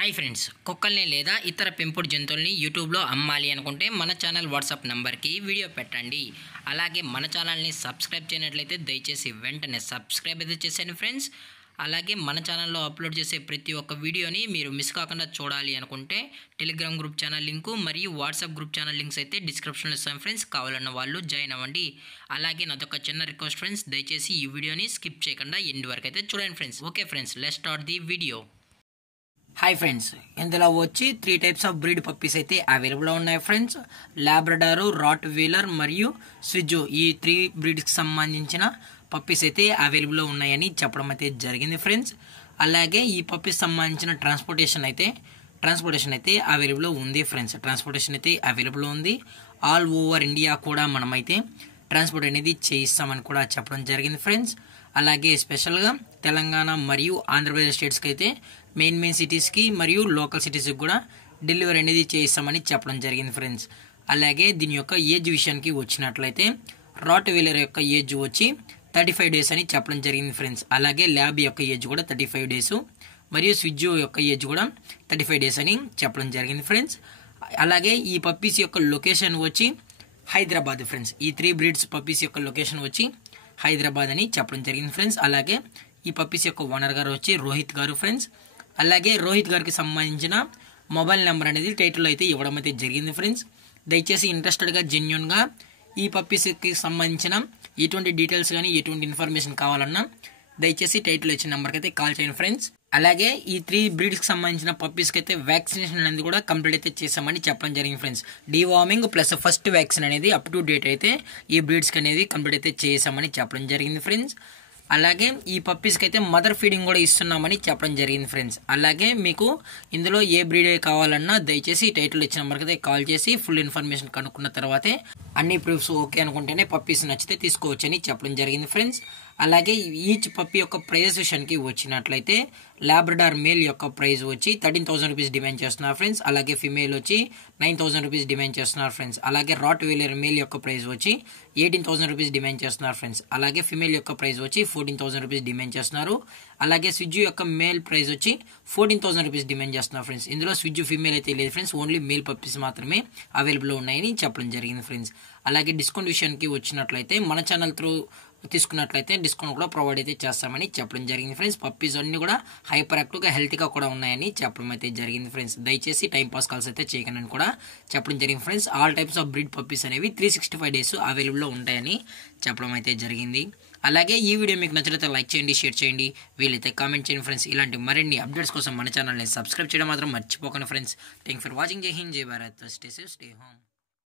Hi friends, కుక్కల్ని లేదా ఇతర పెంపుడు జంతువుల్ని యూట్యూబ్లో అమ్మాలి అనుకుంటే మన ఛానల్ వాట్సాప్ నెంబర్కి వీడియో పెట్టండి. అలాగే మన ఛానల్ని సబ్స్క్రైబ్ చేయనట్లయితే దయచేసి వెంటనే సబ్స్క్రైబ్ అయితే చేసేయండి ఫ్రెండ్స్. అలాగే మన ఛానల్లో అప్లోడ్ చేసే ప్రతి ఒక్క వీడియోని మీరు మిస్ కాకుండా చూడాలి అనుకుంటే టెలిగ్రామ్ గ్రూప్ ఛానల్ లింకు మరియు వాట్సాప్ గ్రూప్ ఛానల్ లింక్స్ అయితే డిస్క్రిప్షన్లో ఇస్తాను ఫ్రెండ్స్. కావాలన్న వాళ్ళు జాయిన్ అవ్వండి. అలాగే నాదొక చిన్న రిక్వెస్ట్ ఫ్రెండ్స్, దయచేసి ఈ వీడియోని స్కిప్ చేయకుండా ఎండ్ వరకు అయితే చూడండి friends. Okay friends, let's start the video. Hi friends, ఇందులో వచ్చి 3 టైప్స్ ఆఫ్ బ్రీడ్ పప్పీస్ అయితే అవైలబుల్లో ఉన్నాయి ఫ్రెండ్స్. లాబ్రడారు, రాట్ వీలర్ మరియు స్విజ్జో, ఈ 3 బ్రీడ్స్కి సంబంధించిన పప్పీస్ అయితే అవైలబుల్లో ఉన్నాయని చెప్పడం అయితే జరిగింది ఫ్రెండ్స్. అలాగే ఈ పప్పీస్ సంబంధించిన ట్రాన్స్పోర్టేషన్ అయితే అవైలబుల్లో ఉంది ఫ్రెండ్స్. ట్రాన్స్పోర్టేషన్ అయితే అవైలబుల్లో ఉంది. ఆల్ ఓవర్ ఇండియా కూడా మనమైతే ట్రాన్స్పోర్ట్ అనేది చేయిస్తామని కూడా చెప్పడం జరిగింది ఫ్రెండ్స్. అలాగే స్పెషల్గా తెలంగాణ మరియు ఆంధ్రప్రదేశ్ స్టేట్స్కి అయితే మెయిన్ సిటీస్కి మరియు లోకల్ సిటీస్కి కూడా డెలివరీ అనేది చేయిస్తామని చెప్పడం జరిగింది ఫ్రెండ్స్. అలాగే దీని యొక్క ఏజ్ విషయానికి వచ్చినట్లయితే రాట్ వీలర్ యొక్క ఏజ్ వచ్చి 35 డేస్ అని చెప్పడం జరిగింది ఫ్రెండ్స్. అలాగే ల్యాబ్ యొక్క ఏజ్ కూడా 35 డేస్ మరియు స్విజ్జో యొక్క ఏజ్ కూడా 35 డేస్ అని చెప్పడం జరిగింది ఫ్రెండ్స్. అలాగే ఈ పప్పీస్ యొక్క లొకేషన్ వచ్చి హైదరాబాద్ ఫ్రెండ్స్. ఈ 3 బ్రీడ్స్ పప్పీస్ యొక్క లొకేషన్ వచ్చి హైదరాబాద్ అని చెప్పడం జరిగింది ఫ్రెండ్స్. అలాగే ఈ పప్పీస్ యొక్క ఓనర్ గారు వచ్చి రోహిత్ గారు ఫ్రెండ్స్. అలాగే రోహిత్ గారికి సంబంధించిన మొబైల్ నెంబర్ అనేది టైటిల్ అయితే ఇవ్వడం అయితే జరిగింది ఫ్రెండ్స్. దయచేసి ఇంట్రెస్టెడ్గా జెన్యున్గా ఈ పప్పీస్కి సంబంధించిన ఎటువంటి డీటెయిల్స్ కానీ ఎటువంటి ఇన్ఫర్మేషన్ కావాలన్నా దయచేసి టైటిల్ ఇచ్చిన నెంబర్కి అయితే కాల్ చేయండి ఫ్రెండ్స్. అలాగే ఈ 3 బ్రీడ్స్కి సంబంధించిన పప్పీస్కి అయితే వ్యాక్సినేషన్ అనేది కూడా కంప్లీట్ అయితే చేసామని చెప్పడం జరిగింది friends. Deworming plus first vaccine అనేది అప్ టు డేట్ అయితే ఈ బ్రీడ్స్కి అనేది కంప్లీట్ అయితే చేసామని చెప్పడం జరిగింది ఫ్రెండ్స్. అలాగే ఈ పప్పీస్కి అయితే మదర్ ఫీడింగ్ కూడా ఇస్తున్నామని చెప్పడం జరిగింది ఫ్రెండ్స్. అలాగే మీకు ఇందులో ఏ బ్రీడ్ కావాలన్నా దయచేసి టైటిల్ ఇచ్చిన నెంబర్కి అయితే కాల్ చేసి ఫుల్ ఇన్ఫర్మేషన్ కనుక్కున్న తర్వాతే అన్ని ప్రూఫ్స్ ఓకే అనుకుంటేనే పప్పీస్ నచ్చితే తీసుకోవచ్చని చెప్పడం జరిగింది ఫ్రెండ్స్. అలాగే ఈచ్ పప్పీ యొక్క ప్రైస్ విషయానికి వచ్చినట్లయితే లాబ్రడార్ మేల్ యొక్క ప్రైస్ వచ్చి 13,000 రూపీస్ డిమాండ్ చేస్తున్నారు ఫ్రెండ్స్. అలాగే ఫిమేల్ వచ్చి 9,000 రూపీస్ డిమాండ్ చేస్తున్నారు ఫ్రెండ్స్. అలాగే రాట్ వీలర్ మేల్ యొక్క ప్రైస్ వచ్చి 18,000 రూపీస్ డిమాండ్ చేస్తున్నారు ఫ్రెండ్స్. అలాగే ఫిమేల్ యొక్క ప్రైస్ వచ్చి 14,000 రూపీస్ డిమాండ్ చేస్తున్నారు. అలాగే స్విజ్జు యొక్క మేల్ ప్రైస్ వచ్చి 14,000 రూపీస్ డిమాండ్ చేస్తున్నారు ఫ్రెండ్స్. ఇందులో స్విజ్జు ఫిమేల్ అయితే లేదు ఫ్రెండ్స్, ఓన్లీ మేల్ పప్పీస్ మాత్రమే అవైలబుల్లో ఉన్నాయని చెప్పడం జరిగింది ఫ్రెండ్స్. అలాగే డిస్కౌంట్ విషయానికి వచ్చినట్లయితే మన ఛానల్ త్రూ తీసుకున్నట్లయితే డిస్కౌంట్ కూడా ప్రొవైడ్ అయితే చేస్తామని చెప్పడం జరిగింది ఫ్రెండ్స్. పప్పీస్ అన్ని కూడా హైపర్ యాక్టివ్గా హెల్తీగా కూడా ఉన్నాయని చెప్పడం అయితే జరిగింది ఫ్రెండ్స్. దయచేసి టైం పాస్ కాల్స్ అయితే చేయకండి కూడా చెప్పడం జరిగింది friends. All types of breed puppies అనేవి 365 డేస్ అవైలబుల్లో ఉంటాయని చెప్పడం అయితే జరిగింది. అలాగే ఈ వీడియో మీకు నచ్చినట్లయితే లైక్ చేయండి, షేర్ చేయండి, వీలైతే కామెంట్ చేయండి ఫ్రెండ్స్. ఇలాంటి మరిన్ని అప్డేట్స్ కోసం మన ఛానల్ని సబ్స్క్రైబ్ చేయడం మాత్రం మర్చిపోకండి ఫ్రెండ్స్. Thank for watching. జై హింద్, జై Bharat, stay safe, stay home.